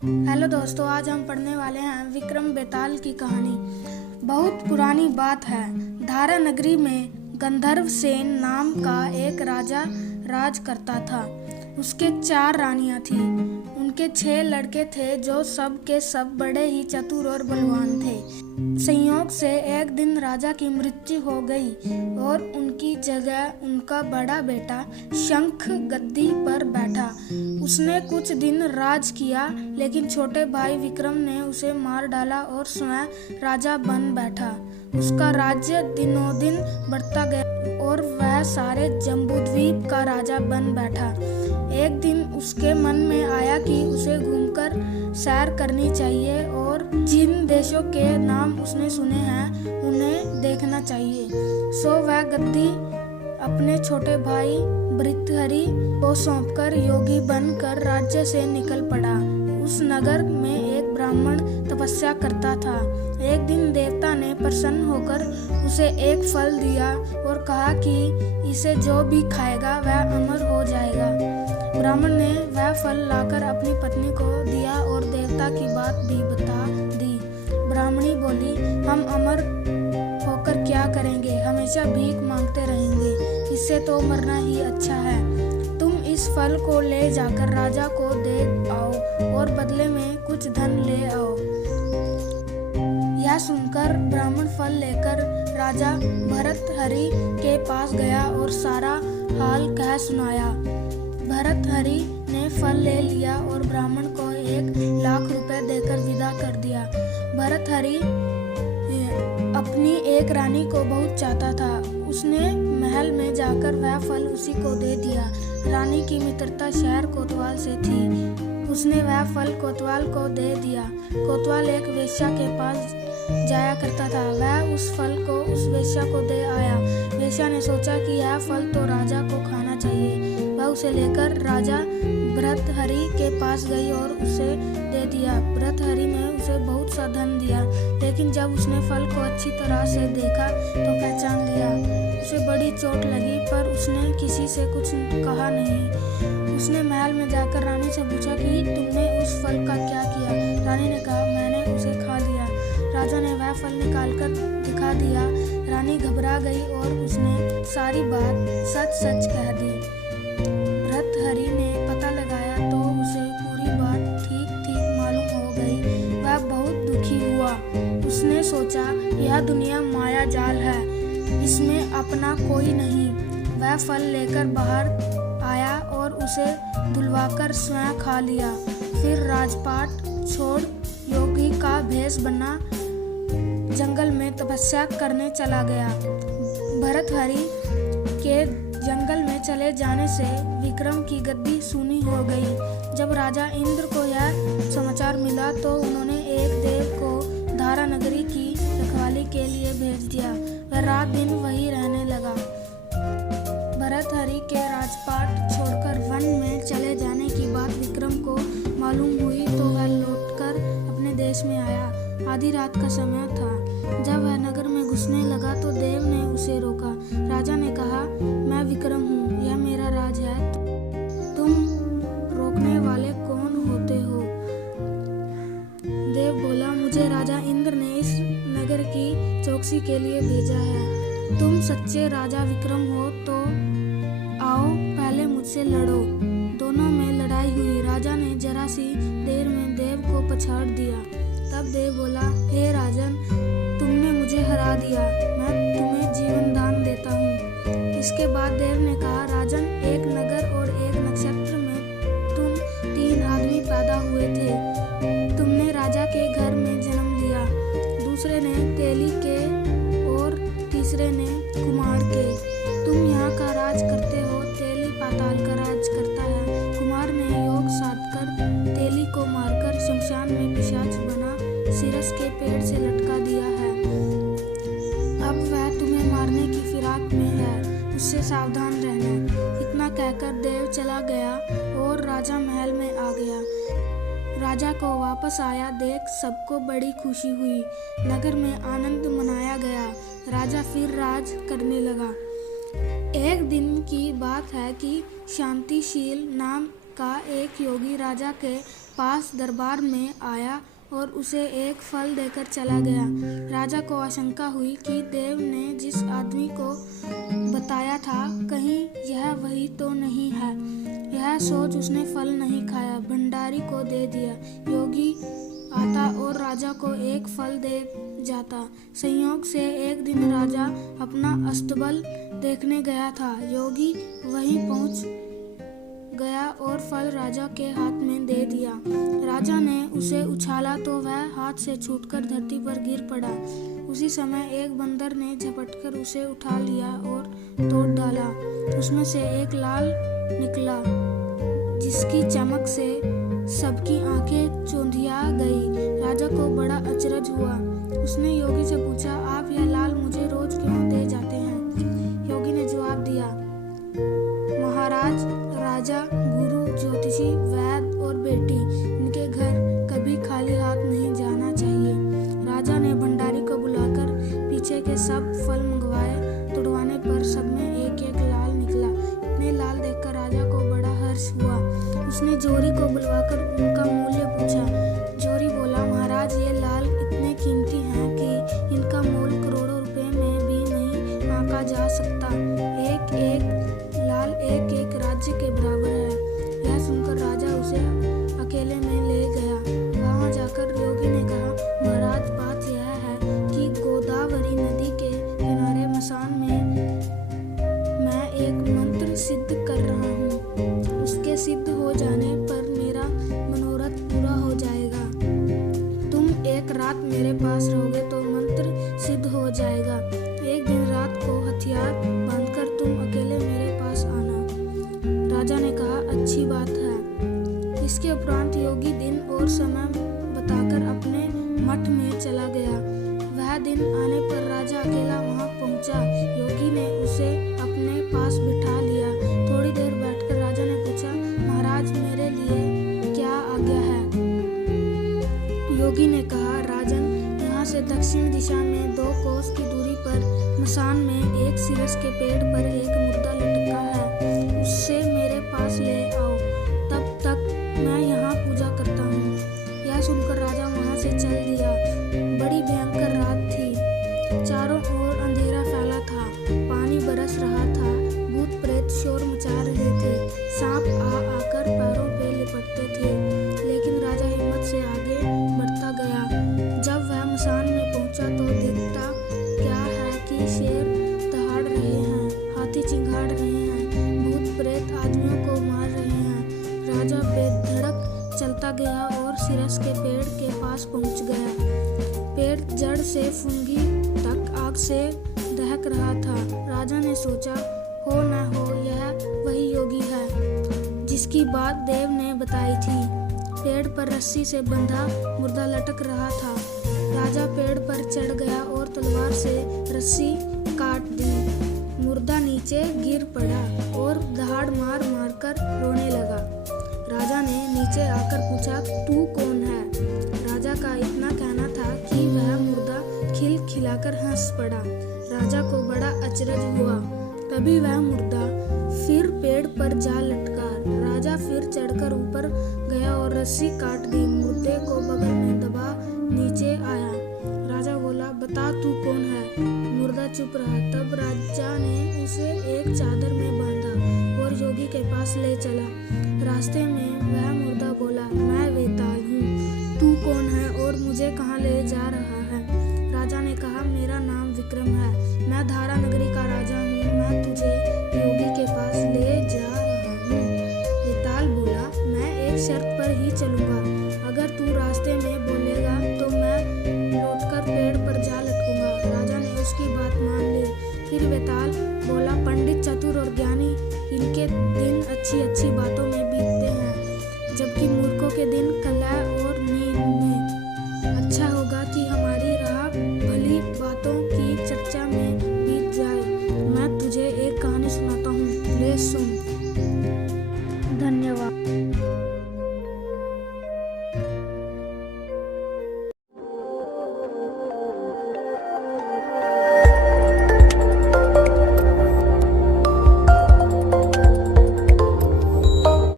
Hello दोस्तों, आज हम पढ़ने वाले हैं विक्रम बेताल की कहानी। बहुत पुरानी बात है। धारा नगरी में गंधर्व सेन नाम का एक राजा राज करता था। उसके 4 रानियां थीं। उनके 6 लड़के थे जो सब के सब बड़े ही चतुर और बलवान थे। संयोग से एक दिन राजा की मृत्यु हो गई और उनकी जगह उनका बड़ा बेटा शंख गद्दी पर बैठा। उसने कुछ दिन राज किया, लेकिन छोटे भाई विक्रम ने उसे मार डाला और स्वयं राजा बन बैठा। उसका राज्य दिनों दिन बढ़ता गया और वह सारे जम्बूद्वीप का राजा बन बैठा। एक दिन उसके मन में आया कि उसे घूमकर सैर करनी चाहिए और जिन देशों के नाम उसने सुने हैं उन्हें देखना चाहिए। सो वह गद्दी अपने छोटे भाई भृतहरि को सौंपकर योगी बनकर राज्य से निकल पड़ा। उस नगर में एक ब्राह्मण तपस्या करता था। एक दिन देवता ने प्रसन्न होकर उसे एक फल दिया और कहा कि इसे जो भी खाएगा वह अमर हो जाएगा। ब्राह्मण ने वह फल लाकर अपनी पत्नी को दिया और देवता की बात भी बता दी। ब्राह्मणी बोली, हम अमर होकर क्या करेंगे, हमेशा भीख मांगते रहेंगे, इससे तो मरना ही अच्छा है। तुम इस फल को ले जाकर राजा को दे आओ और बदले में कुछ धन ले आओ। यह सुनकर ब्राह्मण फल लेकर राजा भर्तहरि के पास गया और सारा हाल कह सुनाया। भर्तहरि ने फल ले लिया और ब्राह्मण को 1 लाख रुपए देकर विदा कर दिया। भर्तहरि अपनी एक रानी को बहुत चाहता था। उसने महल में जाकर वह फल उसी को दे दिया। रानी की मित्रता शहर कोतवाल से थी। उसने वह फल कोतवाल को दे दिया। कोतवाल एक वेश्या के पास जाया करता था। वह उस फल को उस वेश्या को दे आया। वेश्या ने सोचा कि यह फल तो राजा को खाना चाहिए। वह उसे लेकर राजा भर्तहरि के पास गई और उसे दे दिया। भर्तहरि ने उसे बहुत सा धन दिया, लेकिन जब उसने फल को अच्छी तरह से देखा तो पहचान लिया। उसे बड़ी चोट लगी, पर उसने किसी से कुछ कहा नहीं। उसने महल में जाकर रानी से पूछा कि तुमने उस फल का क्या किया। रानी ने कहा, मैंने उसे खा लिया। राजा ने वह फल निकालकर दिखा दिया। रानी घबरा गई और उसने सारी बात सच सच कह दी। भर्तहरि ने पता लगाया तो उसे पूरी बात ठीक ठीक मालूम हो गई। वह बहुत दुखी हुआ। उसने सोचा, यह दुनिया माया जाल है, इसमें अपना कोई नहीं। वह फल लेकर बाहर आया और उसे धुलवाकर स्वयं खा लिया। फिर राजपाट छोड़ योगी का भेष बना जंगल में तपस्या करने चला गया। भर्तहरि के जंगल में चले जाने से विक्रम की गद्दी सूनी हो गई। जब राजा इंद्र को यह समाचार मिला तो उन्होंने एक देव को धारा नगरी की रखवाली के लिए भेज दिया। वह रात दिन वहीं रहने लगा। भर्तहरि के राजपाट छोड़कर वन में चले जाने की बात विक्रम को मालूम हुई तो वह लौटकर अपने देश में आया। आधी रात का समय था। जब वह नगर में घुसने लगा तो देव ने उसे रोका। राजा ने कहा, मैं विक्रम हूँ, यह मेरा राज है, तुम रोकने वाले कौन होते हो? देव बोला, मुझे राजा इंद्र ने इस नगर की चौकसी के लिए भेजा है। तुम सच्चे राजा विक्रम हो तो आओ पहले मुझसे लड़ो। दोनों में लड़ाई हुई। राजा ने जरा सी देर में देव को पछाड़ दिया। तब देव बोला, हे राजन, तुमने मुझे हरा दिया, मैं तुम्हें जीवन दान देता हूँ। इसके बाद देव ने कहा, राजन, एक नगर और एक नक्षत्र में तुम 3 आदमी पैदा हुए थे। तुमने राजा के घर में जन्म लिया, दूसरे ने तेली के और तीसरे ने कुमार के। तुम यहाँ का राज करते हो, तेली पाताल का राज करता है। कुमार ने योग साधकर तेली को मारकर शमशान में पिशाच बना सिरस के पेड़ से लटका दिया है। अब वह तुम्हें मारने की फिराक में है, उससे सावधान रहना। इतना कहकर देव चला गया और राजा महल में आ गया। राजा को वापस आया देख सबको बड़ी खुशी हुई। नगर में आनंद मनाया गया। राजा फिर राज करने लगा। एक दिन की बात है कि शांतिशील नाम का एक योगी राजा के पास दरबार में आया और उसे एक फल देकर चला गया। राजा को आशंका हुई कि देव ने जिस आदमी को बताया था कहीं यह वही तो नहीं है। यह सोच उसने फल नहीं खाया, भंडारी को दे दिया। योगी आता और राजा को एक फल दे जाता। संयोग से एक दिन राजा अपना अस्तबल देखने गया था। योगी वहीं पहुंच गया और फल राजा के हाथ में दे दिया। राजा ने उसे उछाला तो वह हाथ से छूटकर धरती पर गिर पड़ा। उसी समय एक बंदर ने झपटकर उसे उठा लिया और तोड़ डाला। उसमें से एक लाल निकला जिसकी चमक से सबकी आंखें चौंधिया गई। राजा को बड़ा अचरज हुआ। उसने योगी से पूछा, आप यह लाल मुझे रोज क्यों दे जाते हैं? योगी ने जवाब दिया, महाराज, राजा, गुरु, ज्योतिषी, वैद्य और बेटी, इनके घर कभी खाली हाथ नहीं जाना चाहिए। राजा ने भंडारी को बुलाकर पीछे के सब फल मंगवाए। तुड़वाने पर सब में एक एक लाल निकला। इतने लाल देखकर राजा को बड़ा हर्ष हुआ। उसने जोरी को बुलवाकर उनका मूल्य पूछा। जोरी बोला, महाराज, ये लाल इतने कीमती हैं कि इनका मोल करोड़ों रुपए में भी नहीं आंका जा सकता। एक एक लाल एक एक राज्य के बराबर है। यह सुनकर राजा उसे अकेले में ले गया। वहां जाकर योगी ने कहा, महाराज, बात यह है कि गोदावरी नदी के किनारे मसान में मैं एक मंत्र सिद्ध कर रहा हूँ। उसके सिद्ध हो जाने पर मेरा मनोरथ पूरा हो जाएगा। तुम एक रात मेरे पास रहोगे तो मंत्र सिद्ध हो जाएगा। एक दिन रात को हथियार बांधकर तुम अकेले मेरे पास आना। राजा ने कहा, अच्छी बात है। इसके उपरांत योगी दिन और समय बताकर अपने मठ में चला गया। वह दिन आने पर राजा अकेला वहां पहुंचा। योगी ने उसे अपने पास बिठा लिया। थोड़ी देर बैठकर राजा ने पूछा, महाराज, मेरे लिए क्या आज्ञा है? योगी ने कहा, राजन, यहाँ से दक्षिण दिशा में 2 कोस की दूरी पर मसान में एक सिरस के पेड़ पर एक मुर्दा लटका है। उससे मेरे पास ले आओ। तब तक मैं यहाँ पूजा करता हूँ। यह सुनकर राजा वहाँ से चल दिया। बड़ी भयंकर रात थी। चारों ओर अंधेरा फैला था। पानी बरस रहा था। भूत प्रेत शोर मचा रहे थे। सांप आकर पैरों पे लिपटते थे। लेकिन राजा हिम्मत से आगे बढ़ता गया। जब वह मसान में पहुंचा तो देखता क्या है कि शेर दहाड़ रहे हैं, हाथी चिंगाड़ रहे हैं, भूत प्रेत आदमियों को मार रहे हैं। राजा बेधड़क चलता गया और सिरस के पेड़ के पास पहुंच गया। पेड़ जड़ से फुनगी तक आग से दहक रहा था। राजा ने सोचा, हो न हो यह वही योगी है जिसकी बात देव ने बताई थी। पेड़ पर रस्सी से बंधा मुर्दा लटक रहा था। राजा पेड़ पर चढ़ गया और तलवार से रस्सी काट दी। मुर्दा नीचे गिर पड़ा और दहाड़ मार मार कर रोने लगा। राजा ने नीचे आकर पूछा, तू कौन है? राजा का इतना कहना था कि वह मुर्दा खिलखिलाकर हंस पड़ा। राजा को बड़ा अचरज हुआ। तभी वह मुर्दा फिर पेड़ पर जा लटका। राजा फिर चढ़कर ऊपर गया और रस्सी काट दी। मुर्दे को बगल में दबा नीचे आया। राजा बोला, बता तू कौन है? मुर्दा चुप रहा। तब राजा ने उसे एक चादर में बांधा और योगी के पास ले चला। रास्ते में वह मुर्दा बोला, मैं वेताल हूँ। तू कौन है और मुझे कहाँ ले जा रहा है? राजा ने कहा, मेरा नाम विक्रम है। मैं धारा नगरी का राजा हूँ। मैं तुझे योगी के पास ले जा रहा हूँ। वेताल बोला, मैं एक शर्त पर ही चलूंगा। अगर तू रास्ते में बोलेगा तो मैं लौटकर पेड़ पर जा लटकूंगा। राजा ने उसकी बात मान ली। फिर वेताल बोला, पंडित, चतुर और ज्ञानी, इनके दिन अच्छी अच्छी बातों में बीतते हैं, जबकि मूर्खों के दिन कलह और नींद में। अच्छा होगा कि हमारी राह भली बातों की चर्चा में बीत जाए। मैं तुझे एक कहानी सुनाता हूँ, ले सुन। धन्यवाद।